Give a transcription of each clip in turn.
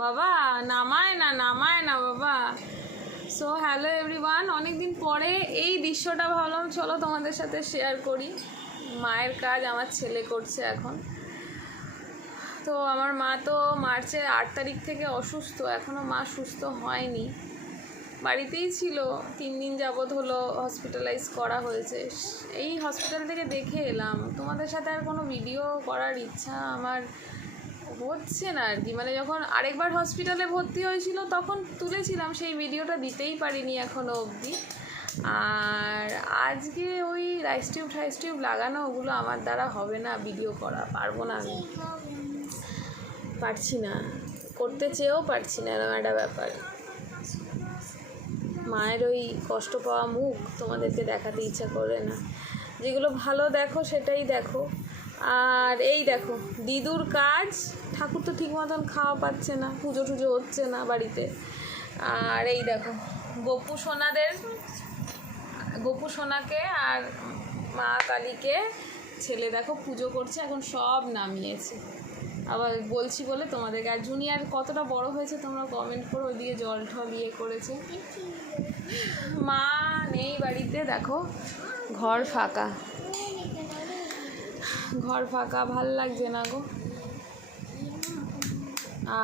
বাবা নামায় না বাবা। সো হ্যালো এভরিওয়ান, অনেকদিন পরে এই দৃশ্যটা ভাবলাম চলো তোমাদের সাথে শেয়ার করি। মায়ের কাজ আমার ছেলে করছে এখন। তো আমার মা তো মার্চের 8 তারিখ থেকে অসুস্থ, এখনও মা সুস্থ হয়নি, বাড়িতেই ছিল। 3 দিন যাবৎ হলো হসপিটালাইজ করা হয়েছে। এই হসপিটাল থেকে দেখে এলাম। তোমাদের সাথে আর কোনো ভিডিও করার ইচ্ছা আমার হচ্ছে না আর কি। মানে যখন আরেকবার হসপিটালে ভর্তি হয়েছিল তখন তুলেছিলাম, সেই ভিডিওটা দিতেই পারিনি এখনও অবধি। আর আজকে ওই রাইস টিউব লাগানো, ওগুলো আমার দ্বারা হবে না, ভিডিও করা পারবো না, আমি পারছি না, করতে চেয়েও পারছি না, এরকম একটা ব্যাপার। মায়ের ওই কষ্ট পাওয়া মুখ তোমাদেরকে দেখাতে ইচ্ছা করে না। যেগুলো ভালো দেখো সেটাই দেখো। আর এই দেখো দিদুর কাজ, ঠাকুর তো ঠিক মতন খাওয়া পাচ্ছে না, পুজো টুজো হচ্ছে না বাড়িতে। আর এই দেখো গোপু সোনাকে আর মা কালীকে ছেলে দেখো পুজো করছে, এখন সব নামিয়েছে। আবার বলছি বলে তোমাদেরকে। আর জুনিয়ার কতটা বড় হয়েছে তোমরা কমেন্ট করো। ওইদিকে জল ঠল ইয়ে করেছে। মা নেই বাড়িতে, দেখো ঘর ফাঁকা, ভাল লাগছে না গো।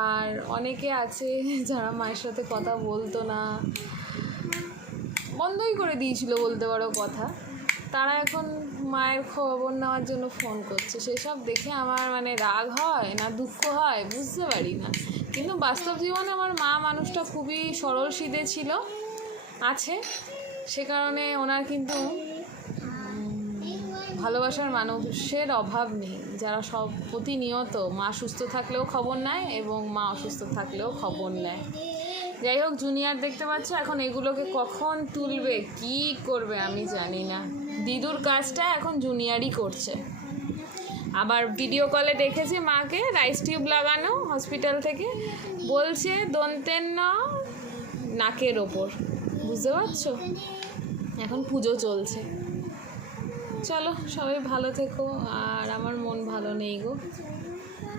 আর অনেকে আছে যারা মায়ের সাথে কথা বলতো না, বন্ধই করে দিয়েছিল বলতে পারো কথা, তারা এখন মায়ের খবর নেওয়ার জন্য ফোন করছে। সেসব দেখে আমার মানে রাগ হয় না দুঃখ হয় বুঝতে পারি না। কিন্তু বাস্তব জীবনে আমার মা মানুষটা খুবই সরল সিধে ছিল, আছে, সে কারণে ওনার কিন্তু ভালোবাসার মানুষের অভাব নেই, যারা সব প্রতিনিয়ত মা সুস্থ থাকলেও খবর নেয় এবং মা অসুস্থ থাকলেও খবর নেয়। যাই হোক, জুনিয়ার দেখতে পাচ্ছ এখন এগুলোকে কখন তুলবে কি করবে আমি জানি না। দিদুর কাজটা এখন জুনিয়ারই করছে। আবার ভিডিও কলে দেখেছি মাকে রাইস টিউব লাগানো হসপিটাল থেকে, বলছে দন্তের নাকের ওপর, বুঝতে পারছো? এখন পুজো চলছে। চলো সবাই ভালো থেকো, আর আমার মন ভালো নেই গো।